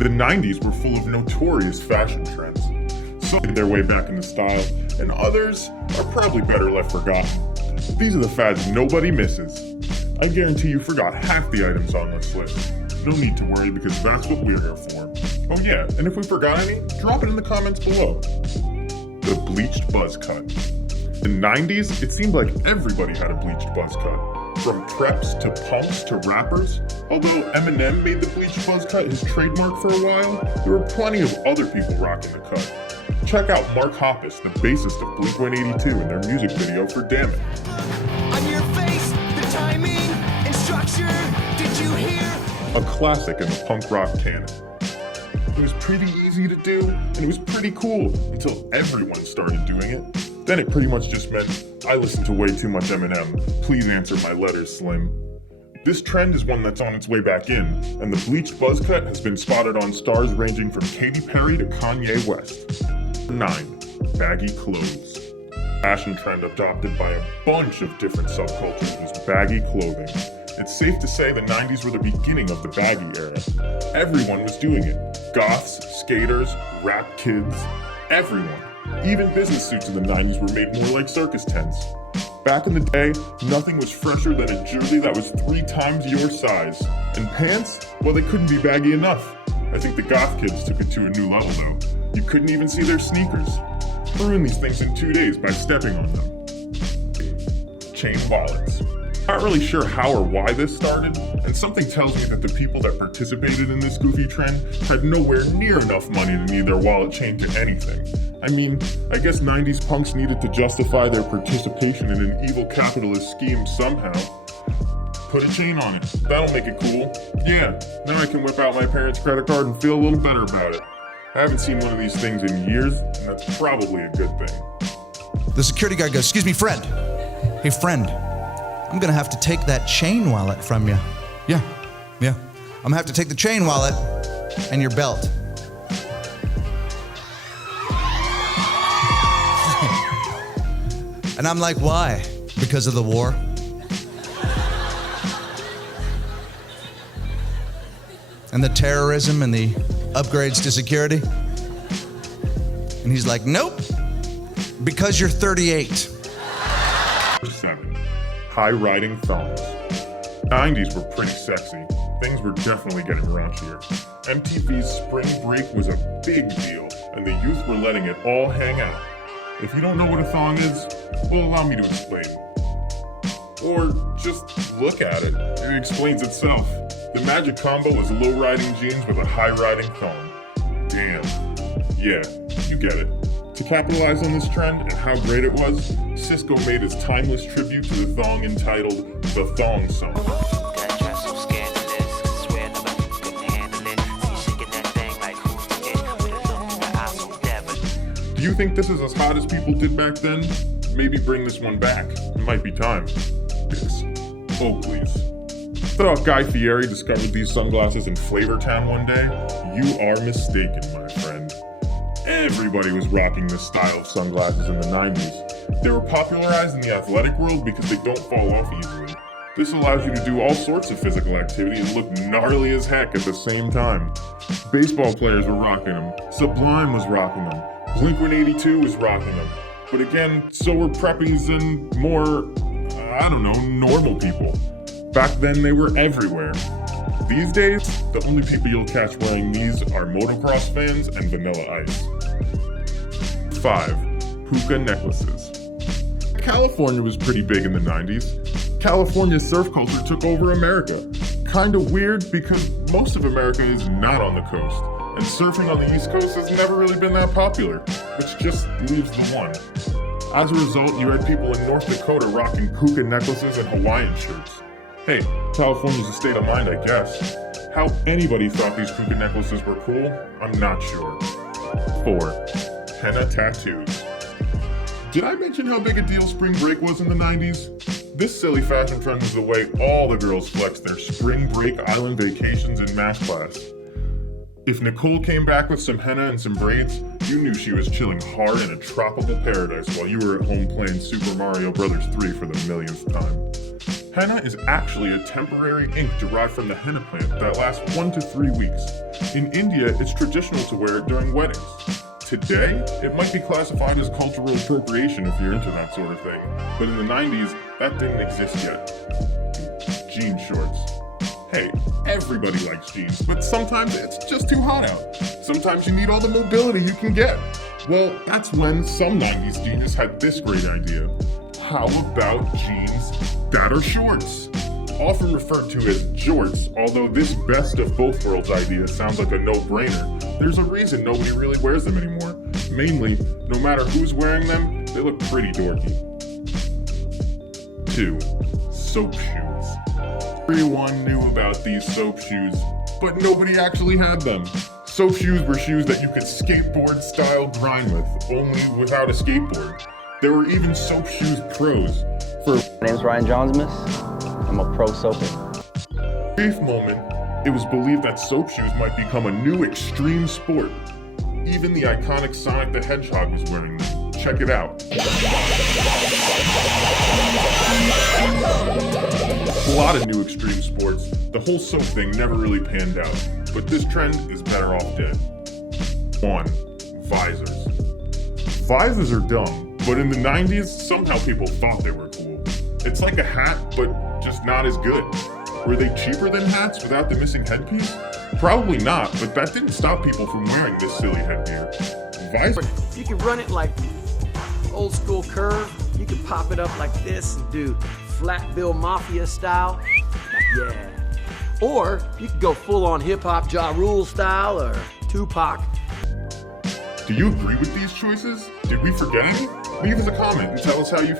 The 90s were full of notorious fashion trends. Some made their way back into style, and others are probably better left forgotten. These are the fads nobody misses. I guarantee you forgot half the items on this list. No need to worry because that's what we're here for. Oh yeah, and if we forgot any, drop it in the comments below. The bleached buzz cut. In the 90s, it seemed like everybody had a bleached buzz cut. From preps to punks to rappers. Although Eminem made the bleached buzz cut his trademark for a while, there were plenty of other people rocking the cut. Check out Mark Hoppus, the bassist of Blink-182 in their music video for Damn It. On your face, the timing and structure, did you hear? A classic in the punk rock canon. It was pretty easy to do, and it was pretty cool until everyone started doing it. Then it pretty much just meant, I listen to way too much Eminem, please answer my letters, Slim. This trend is one that's on its way back in, and the bleached buzz cut has been spotted on stars ranging from Katy Perry to Kanye West. 9. Baggy clothes. Fashion trend adopted by a bunch of different subcultures was baggy clothing. It's safe to say the 90s were the beginning of the baggy era. Everyone was doing it. Goths, skaters, rap kids, everyone. Even business suits in the 90s were made more like circus tents. Back in the day, nothing was fresher than a jersey that was 3 times your size. And pants? Well, they couldn't be baggy enough. I think the goth kids took it to a new level though. You couldn't even see their sneakers. Ruined these things in 2 days by stepping on them. Chain wallets. Not really sure how or why this started, and something tells me that the people that participated in this goofy trend had nowhere near enough money to need their wallet chained to anything. I mean, I guess 90s punks needed to justify their participation in an evil capitalist scheme somehow. Put a chain on it. That'll make it cool. Yeah, now I can whip out my parents' credit card and feel a little better about it. I haven't seen one of these things in years, and that's probably a good thing. The security guard goes, "Excuse me, friend. Hey, friend, I'm gonna have to take that chain wallet from you." Yeah. I'm gonna have to take the chain wallet and your belt. And I'm like, why? Because of the war? And the terrorism and the upgrades to security? And he's like, nope, because you're 38. 7. High-riding thongs. 90s were pretty sexy. Things were definitely getting raunchier. MTV's Spring Break was a big deal, and the youth were letting it all hang out. If you don't know what a thong is, well, allow me to explain. Or just look at it. It explains itself. The magic combo was low-riding jeans with a high-riding thong. Damn. Yeah, you get it. To capitalize on this trend and how great it was, Cisco made his timeless tribute to the thong entitled The Thong Song. Do you think this is as hot as people did back then? Maybe bring this one back. It might be time. Yes. Oh, please. Thought Guy Fieri discovered these sunglasses in Flavortown one day? You are mistaken, my friend. Everybody was rocking this style of sunglasses in the 90s. They were popularized in the athletic world because they don't fall off easily. This allows you to do all sorts of physical activity and look gnarly as heck at the same time. Baseball players were rocking them. Sublime was rocking them. Blink-182 was rocking them. But again, so were preppings and more, normal people. Back then, they were everywhere. These days, the only people you'll catch wearing these are motocross fans and Vanilla Ice. 5. Hookah necklaces. California was pretty big in the 90s. California surf culture took over America. Kinda weird because most of America is not on the coast, and surfing on the East Coast has never really been that popular, which just leaves the one. As a result, you had people in North Dakota rocking hookah necklaces and Hawaiian shirts. Hey, California's a state of mind, I guess. How anybody thought these hookah necklaces were cool, I'm not sure. 4. Henna tattoos. Did I mention how big a deal Spring Break was in the 90s? This silly fashion trend was the way all the girls flexed their Spring Break island vacations in math class. If Nicole came back with some henna and some braids, you knew she was chilling hard in a tropical paradise while you were at home playing Super Mario Bros. 3 for the millionth time. Henna is actually a temporary ink derived from the henna plant that lasts 1 to 3 weeks. In India, it's traditional to wear it during weddings. Today, it might be classified as cultural appropriation if you're into that sort of thing, but in the 90s, that didn't exist yet. Jean shorts. Hey, everybody likes jeans, but sometimes it's just too hot out. Sometimes you need all the mobility you can get. Well, that's when some 90s genius had this great idea. How about jeans that are shorts? Often referred to as jorts, although this best of both worlds idea sounds like a no-brainer, there's a reason nobody really wears them anymore. Mainly, no matter who's wearing them, they look pretty dorky. 2. Soap shoes. Everyone knew about these soap shoes, but nobody actually had them. Soap shoes were shoes that you could skateboard-style grind with, only without a skateboard. There were even soap shoes pros. For My name's Ryan Johns, miss. I'm a pro soaper. a brief moment, it was believed that soap shoes might become a new extreme sport. Even the iconic Sonic the Hedgehog was wearing them. Check it out. A lot of new extreme sports, the whole soap thing never really panned out, but this trend is better off dead. 1. Visors. Visors are dumb, but in the 90s, somehow people thought they were cool. It's like a hat, but just not as good. Were they cheaper than hats without the missing headpiece? Probably not, but that didn't stop people from wearing this silly headgear. Visor. You can run it like old school curve. You can pop it up like this and do flat bill mafia style. Like, yeah. Or you can go full on hip hop Ja Rule style or Tupac. Do you agree with these choices? Did we forget any? Leave us a comment and tell us how you feel.